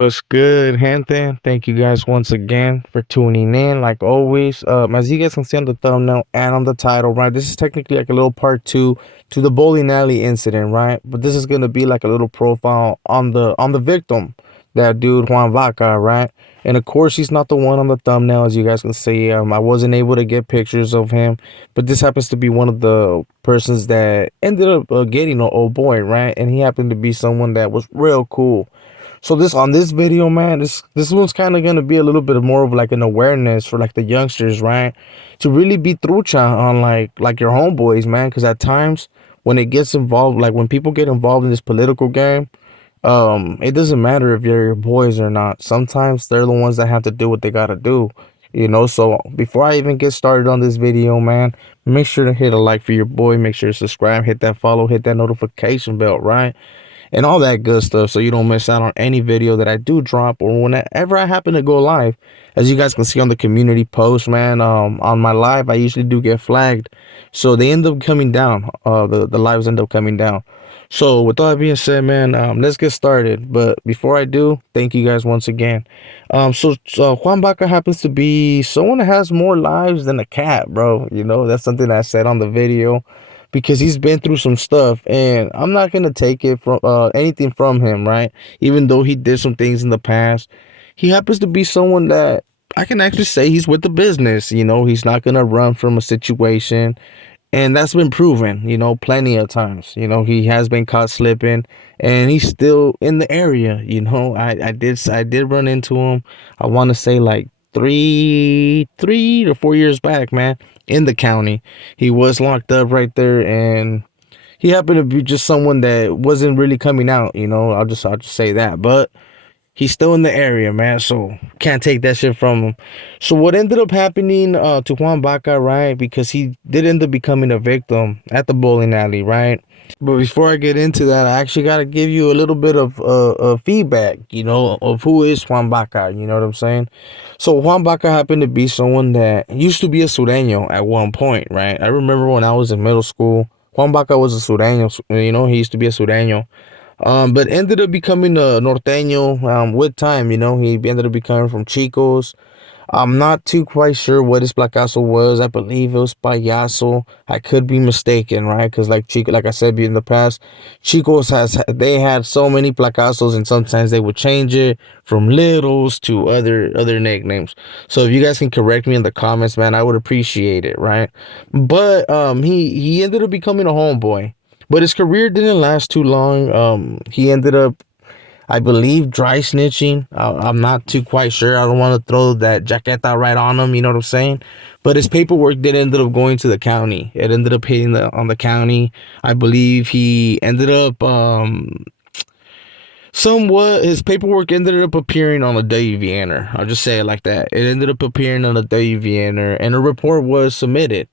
What's good, gente? Thank you guys once again for tuning in. Like always, as you guys can see on the thumbnail and on the title, right? This is technically like a little part two to the bowling alley incident, right? But this is gonna be like a little profile on the victim, that dude Juan Vaca, right? And of course, he's not the one on the thumbnail, as you guys can see. I wasn't able to get pictures of him, but this happens to be one of the persons that ended up getting an old boy, right? And he happened to be someone that was real cool. So this on this video, man, this one's kind of gonna be a little bit more of like an awareness for like the youngsters, right? To really be trucha on like your homeboys, man, because at times when it gets involved, like when people get involved in this political game, it doesn't matter if you're your boys or not. Sometimes they're the ones that have to do what they gotta do, you know. So before I even get started on this video, man, make sure to hit a like for your boy. Make sure to subscribe, hit that follow, hit that notification bell, right? And all that good stuff, so you don't miss out on any video that I do drop or whenever I happen to go live. As you guys can see on the community post, man, on my live I usually do get flagged, so they end up coming down. The lives end up coming down. So with all that being said, man, let's get started. But before I do, thank you guys once again. So Juan Vaca happens to be someone that has more lives than a cat, bro. You know, that's something I said on the video, because he's been through some stuff, and I'm not gonna take it from anything from him, right? Even though he did some things in the past, he happens to be someone that I can actually say he's with the business. You know, he's not gonna run from a situation, and that's been proven, you know, plenty of times. You know, he has been caught slipping, and he's still in the area. You know, I did run into him. I want to say like three to 4 years back, man, in the county. He was locked up right there, and he happened to be just someone that wasn't really coming out. You know, I'll just say that, but he's still in the area, man. So can't take that shit from him. So what ended up happening to Juan Vaca, right? Because he did end up becoming a victim at the bowling alley, right? But before I get into that, I actually got to give you a little bit of feedback, you know, of who is Juan Vaca. You know what I'm saying? So Juan Vaca happened to be someone that used to be a sureño at one point, right? I remember when I was in middle school, Juan Vaca was a sureño. You know, he used to be a sureño. But ended up becoming a norteño with time. You know, he ended up becoming from Chicos. I'm not too quite sure what his placazo was. I believe it was payaso. I could be mistaken, right? Because like Chico, like I said in the past, Chicos they had so many placazos, and sometimes they would change it from littles to other nicknames. So if you guys can correct me in the comments, man, I would appreciate it, right? But he ended up becoming a homeboy. But his career didn't last too long. He ended up, I believe, dry snitching. I'm not too quite sure. I don't want to throw that jaqueta right on him. You know what I'm saying? But his paperwork did ended up going to the county. It ended up hitting on the county. I believe he ended up somewhat. His paperwork ended up appearing on a WVNer. I'll just say it like that. It ended up appearing on a WVNer, and a report was submitted.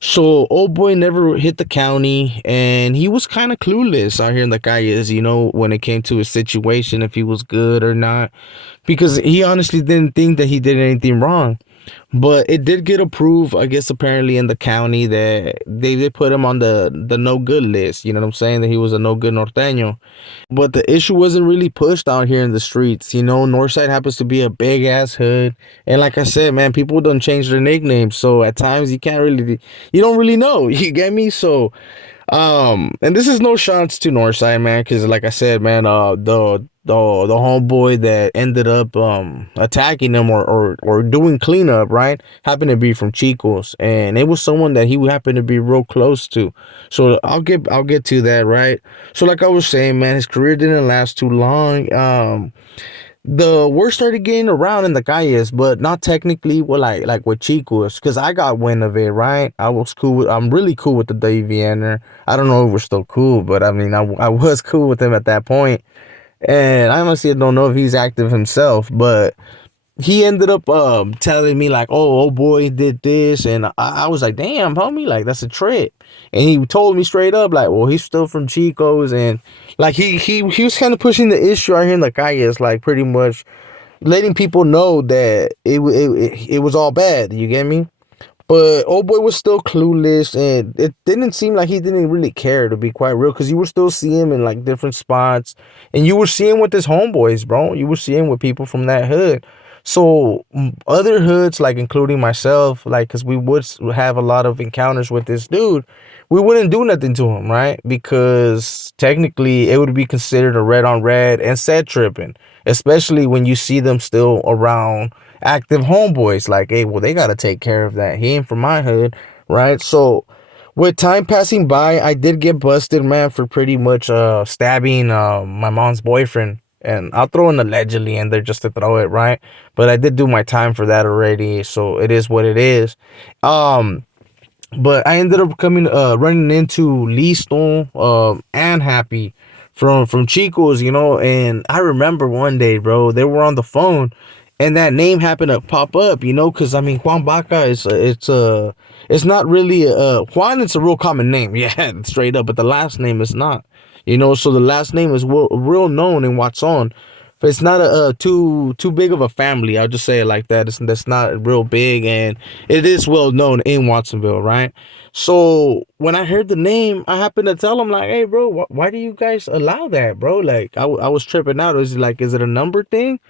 So old boy never hit the county, and he was kind of clueless out here in the calles, you know, when it came to his situation, if he was good or not, because he honestly didn't think that he did anything wrong. But it did get approved, I guess, apparently in the county, that they put him on the no good list. You know what I'm saying? That he was a no good norteño. But the issue wasn't really pushed out here in the streets. You know, Northside happens to be a big ass hood. And like I said, man, people don't change their nicknames. So at times you don't really know. You get me? So, and this is no shots to Northside, man, because like I said, man, the homeboy that ended up attacking him or doing cleanup, right, happened to be from Chicos, and it was someone that he happened to be real close to. So I'll get to that, right? So like I was saying, man, his career didn't last too long. The word started getting around in the calles, but not technically with like with Chicos, because I got wind of it, right? I'm really cool with the WVNer. I don't know if we're still cool, but I mean, I was cool with him at that point. And I honestly don't know if he's active himself, but he ended up telling me like, oh boy did this, and I was like, damn homie, like that's a trip. And he told me straight up like, well, he's still from Chico's, and like he was kind of pushing the issue out here in the calles, like pretty much letting people know that it was all bad. You get me? But old boy was still clueless, and it didn't seem like he didn't really care, to be quite real, because you were still seeing him in like different spots, and you were seeing with his homeboys, bro. You were seeing with people from that hood. So other hoods, like including myself, like because we would have a lot of encounters with this dude, we wouldn't do nothing to him, right? Because technically it would be considered a red on red and set tripping, especially when you see them still around active homeboys. Like, hey, well, they got to take care of that. He ain't from my hood, right? So with time passing by, I did get busted, man, for pretty much stabbing my mom's boyfriend. And I'll throw an allegedly in there just to throw it, right? But I did do my time for that already, so it is what it is. Um, but I ended up running into Lee Stone and Happy from Chico's, and I remember one day, bro, they were on the phone, and that name happened to pop up, because I mean Juan Vaca is it's not really Juan. It's a real common name, yeah, straight up, but the last name is not, so the last name is real known in Watson. But it's not a too big of a family. I'll just say it like that. That's not real big, and it is well known in Watsonville, right? So when I heard the name, I happened to tell him like, "Hey, bro, why do you guys allow that, bro?" Like, I was tripping out. It was like, is it a number thing?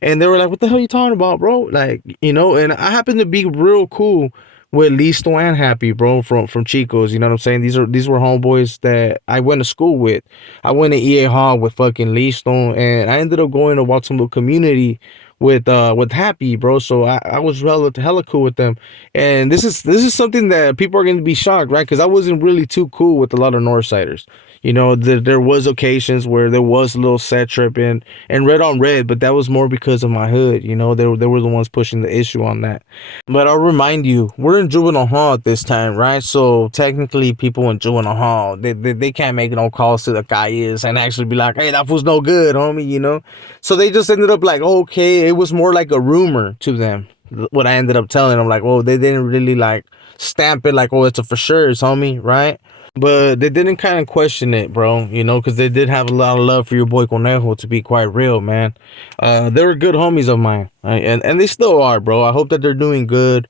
And they were like, "What the hell are you talking about, bro?" Like, and I happen to be real cool with Listo and Happy, bro, from Chico's. You know what I'm saying? These were homeboys that I went to school with. I went to EA Hall with fucking Listo, and I ended up going to Watsonville Community with Happy, bro. So I was hella cool with them. And this is something that people are gonna be shocked, right? Because I wasn't really too cool with a lot of Northsiders. There was occasions where there was a little set trip and red on red, but that was more because of my hood. They were the ones pushing the issue on that. But I'll remind you, we're in juvenile hall at this time, right? So technically, people in juvenile hall, they can't make no calls to the calles and actually be like, "Hey, that was no good, homie," So they just ended up like, okay, it was more like a rumor to them. What I ended up telling them, like, oh, they didn't really like stamp it like, oh, it's a for sure, homie, right? But they didn't kind of question it, bro, because they did have a lot of love for your boy Conejo, to be quite real, man. They were good homies of mine, right? And they still are, bro. I hope that they're doing good,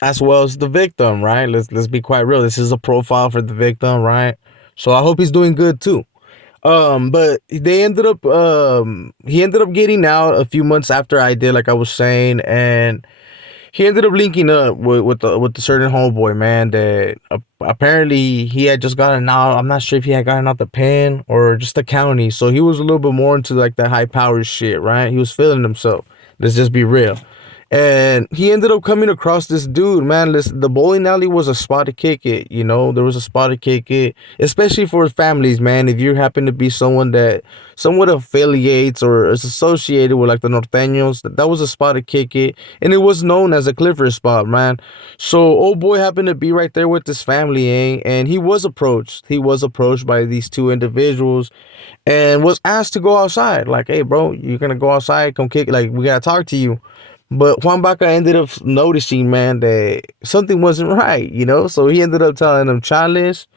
as well as the victim, right? Let's be quite real. This is a profile for the victim, right? So I hope he's doing good too. But he ended up getting out a few months after I did, like I was saying, and he ended up linking up with the certain homeboy, man, that apparently he had just gotten out. I'm not sure if he had gotten out the pen or just the county. So he was a little bit more into like the high power shit, right? He was feeling himself. Let's just be real. And he ended up coming across this dude, man. The bowling alley was a spot to kick it, There was a spot to kick it, especially for families, man. If you happen to be someone that somewhat affiliates or is associated with like the Norteños, that was a spot to kick it. And it was known as a Clifford spot, man. So old boy happened to be right there with this family, and he was approached. He was approached by these two individuals and was asked to go outside. Like, hey, bro, you're going to go outside, come kick. Like, we got to talk to you. But Juan Vaca ended up noticing, man, that something wasn't right, So he ended up telling them challenge,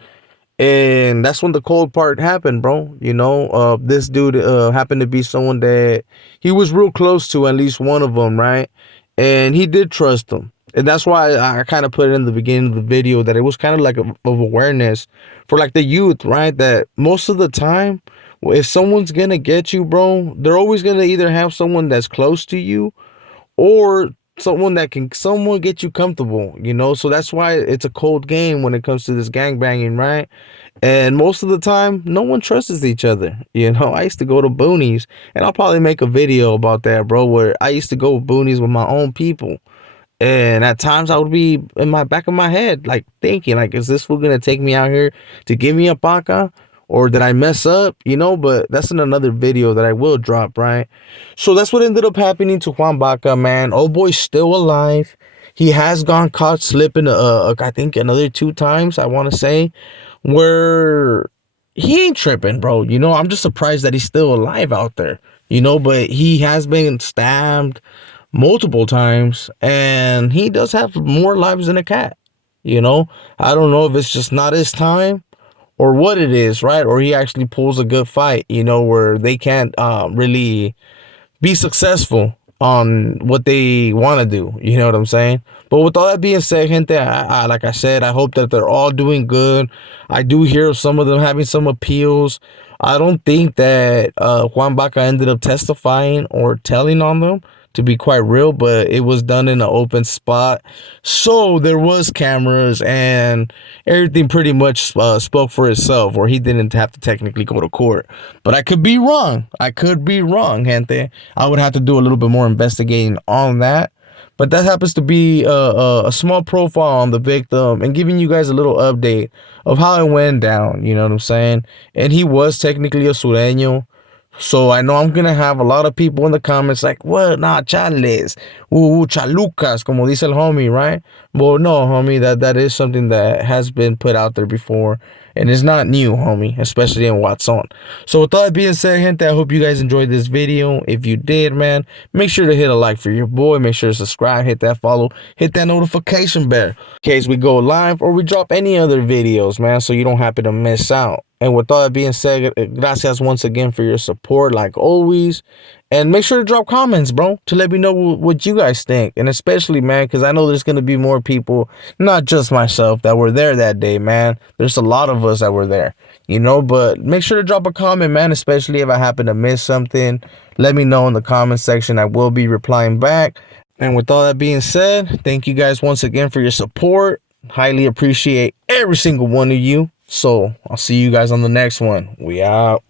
and that's when the cold part happened, bro. This dude happened to be someone that he was real close to, at least one of them, right? And he did trust them. And that's why I kind of put it in the beginning of the video that it was kind of like of awareness for like the youth, right? That most of the time, if someone's gonna get you, bro, they're always gonna either have someone that's close to you or someone that can someone get you comfortable, So that's why it's a cold game when it comes to this gang banging, right? And most of the time, no one trusts each other. I used to go to boonies, and I'll probably make a video about that, bro, where I used to go boonies with my own people. And at times I would be in my back of my head, like thinking, like, is this fool gonna take me out here to give me a paca? Or did I mess up? But that's in another video that I will drop, right? So that's what ended up happening to Juan Vaca, man. Old boy's still alive. He has gone caught slipping, I think another 2 times, I want to say, where he ain't tripping, bro. I'm just surprised that he's still alive out there, but he has been stabbed multiple times, and he does have more lives than a cat. You know, I don't know if it's just not his time or what it is, right? Or he actually pulls a good fight, you know, where they can't really be successful on what they want to do. You know what I'm saying? But with all that being said, gente, like I said, I hope that they're all doing good. I do hear of some of them having some appeals. I don't think that Juan Vaca ended up testifying or telling on them, to be quite real, but it was done in an open spot. So there was cameras and everything pretty much spoke for itself, where he didn't have to technically go to court. But I could be wrong. I could be wrong, gente. I would have to do a little bit more investigating on that. But that happens to be a small profile on the victim and giving you guys a little update of how it went down. You know what I'm saying? And he was technically a sureño. So I know I'm gonna have a lot of people in the comments like, what? Nah, chales, chalucas, como dice el homie, right? Well, no, homie, that is something that has been put out there before, and it's not new, homie, especially in Watson. So with all that being said, gente, I hope you guys enjoyed this video. If you did, man, make sure to hit a like for your boy. Make sure to subscribe, hit that follow, hit that notification bell in case we go live or we drop any other videos, man, so you don't happen to miss out. And with all that being said, gracias once again for your support, like always. And make sure to drop comments, bro, to let me know what you guys think. And especially, man, because I know there's going to be more people, not just myself, that were there that day, man. There's a lot of us that were there, you know. But make sure to drop a comment, man, especially if I happen to miss something. Let me know in the comment section. I will be replying back. And with all that being said, thank you guys once again for your support. Highly appreciate every single one of you. So I'll see you guys on the next one. We out.